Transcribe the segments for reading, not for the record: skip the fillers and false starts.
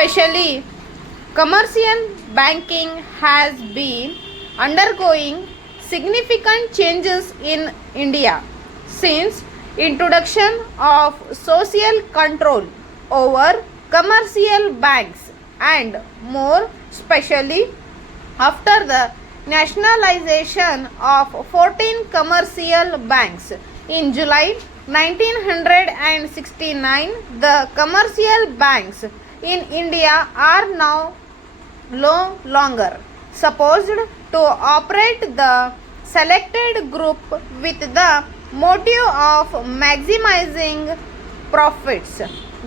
especially commercial banking has been undergoing significant changes in India since introduction of social control over commercial banks and more especially after the nationalization of 14 commercial banks in July 1969, the commercial banks in India are now no longer supposed to operate the selected group with the motive of maximizing profits.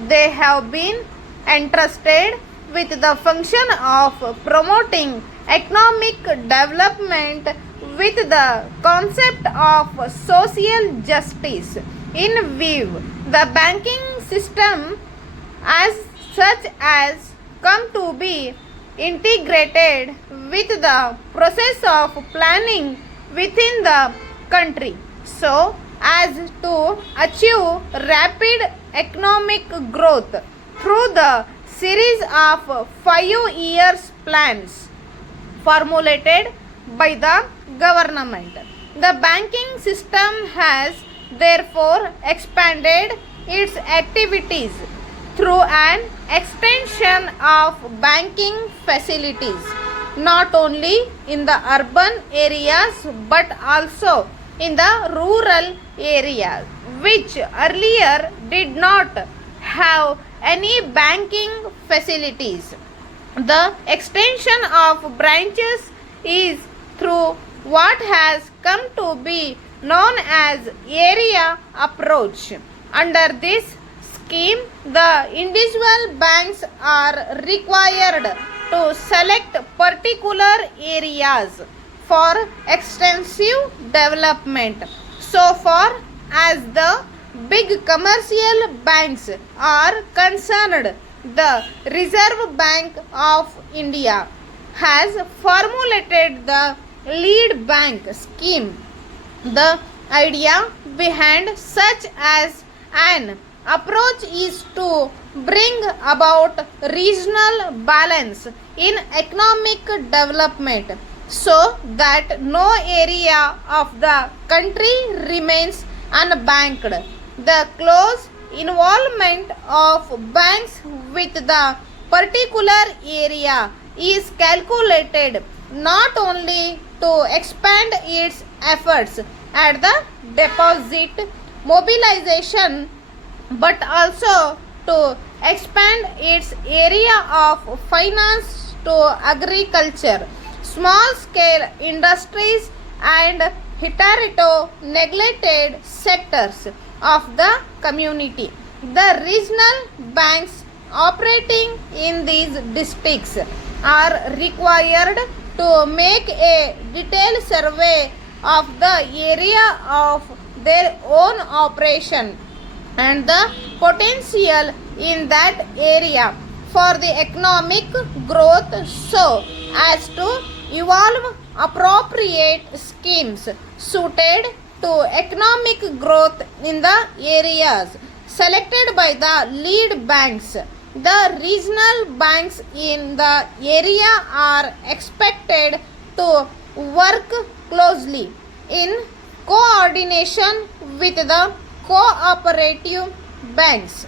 They have been entrusted with the function of promoting economic development with the concept of social justice in view. The banking system as such has come to be integrated with the process of planning within the country so as to achieve rapid economic growth through the series of 5 year plans formulated by the government. The banking system has therefore expanded its activities through an extension of banking facilities not only in the urban areas but also in the rural areas which earlier did not have any banking facilities. The extension of branches is through what has come to be known as area approach. Under this scheme, the individual banks are required to select particular areas for extensive development. So far as the big commercial banks are concerned, the Reserve Bank of India has formulated the lead bank scheme. The idea behind such as an approach is to bring about regional balance in economic development so that no area of the country remains unbanked. The close involvement of banks with the particular area is calculated not only to expand its efforts at the deposit mobilization but also to expand its area of finance to agriculture, small scale industries and hitherto neglected sectors of the community. The regional banks operating in these districts are required to make a detailed survey of the area of their own operation and the potential in that area for the economic growth so as to evolve appropriate schemes suited to economic growth in the areas selected by the lead banks. The regional banks in the area are expected to work closely in coordination with the cooperative banks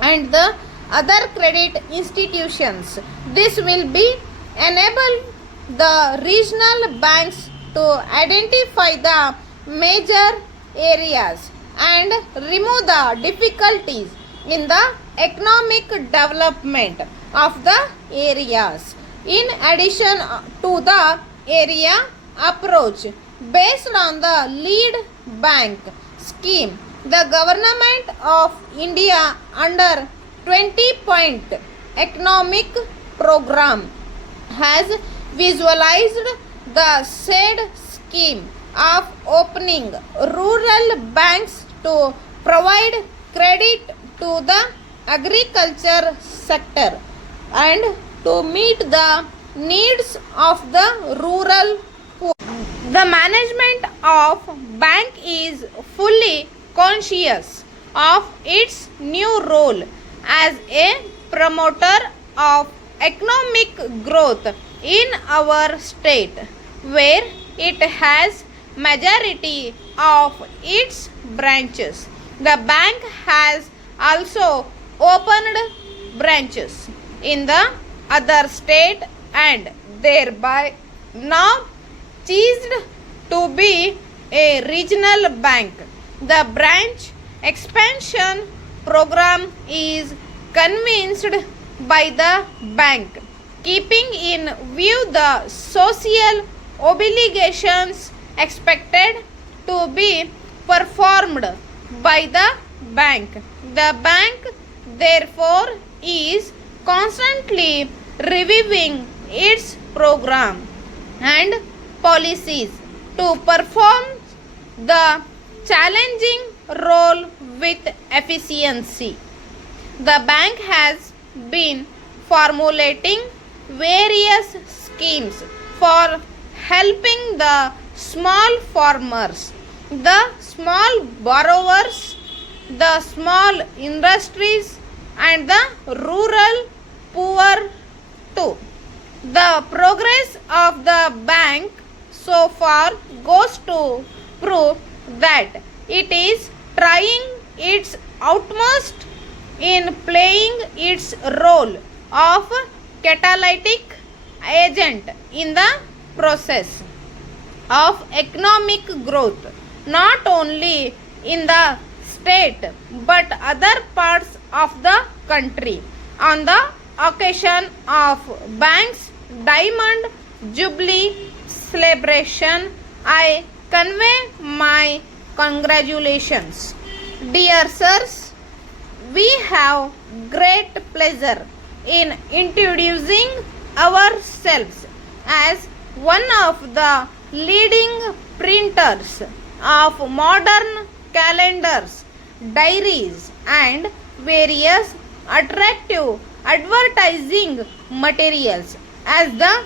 and the other credit institutions. This will be enable the regional banks to identify the major areas and remove the difficulties in the economic development of the areas. In addition to the area approach based on the lead bank scheme, the government of India under 20-point economic program has visualized the said scheme of opening rural banks to provide credit to the agriculture sector and to meet the needs of the rural poor. The management of bank is fully conscious of its new role as a promoter of economic growth in our state, where it has majority of its branches. The bank has also opened branches in the other state and thereby now ceased to be a regional bank. The branch expansion program is convinced by the bank, keeping in view the social obligations expected to be performed by the bank. The bank therefore is constantly reviewing its program and policies to perform the challenging role with efficiency. The bank has been formulating various schemes for helping the small farmers, the small borrowers, the small industries, and the rural poor too. The progress of the bank so far goes to prove that it is trying its utmost in playing its role of catalytic agent in the process of economic growth, not only in the state but other parts of the country. On the occasion of bank's Diamond Jubilee celebration, I convey my congratulations. Dear sirs, we have great pleasure in introducing ourselves as one of the leading printers of modern calendars, diaries, and various attractive advertising materials. As the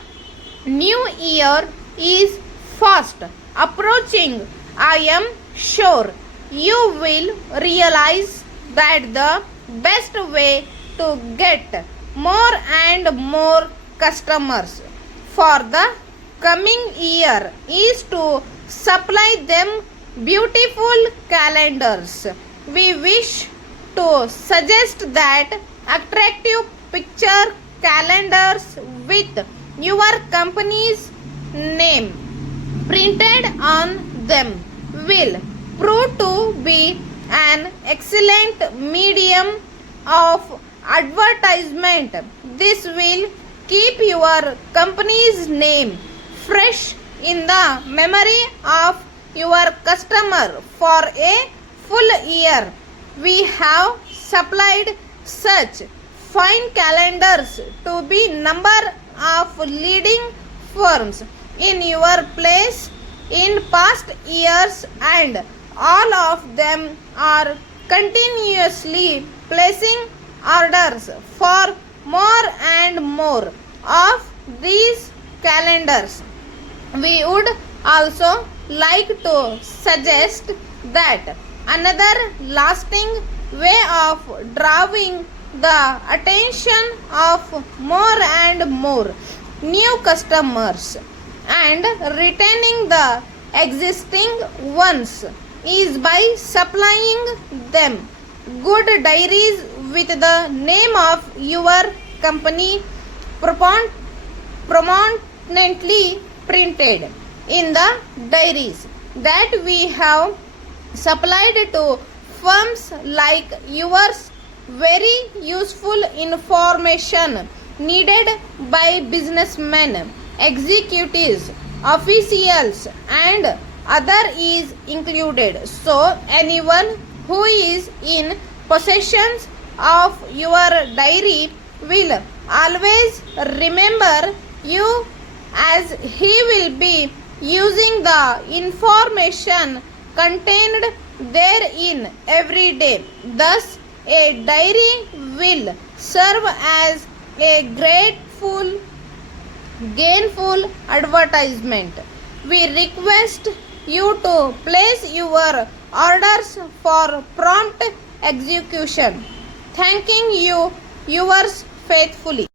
new year is fast approaching, I am sure you will realize that the best way to get more and more customers for the coming year is to supply them beautiful calendars. We wish to suggest that attractive picture calendars with your company's name printed on them will prove to be an excellent medium of advertisement. This will keep your company's name fresh in the memory of your customer for a full year. We have supplied such fine calendars to be number of leading firms in your place in past years, and all of them are continuously placing orders for more and more of these calendars. We would also like to suggest that another lasting way of drawing the attention of more and more new customers and retaining the existing ones is by supplying them good diaries with the name of your company prominently printed in the diaries that we have supplied to firms like yours. Very useful information needed by businessmen, executives, officials, and other is included. So anyone who is in possession of your diary will always remember you, as he will be using the information contained therein every day. Thus, a diary will serve as a gainful advertisement. We request you to place your orders for prompt execution. Thanking you, yours faithfully.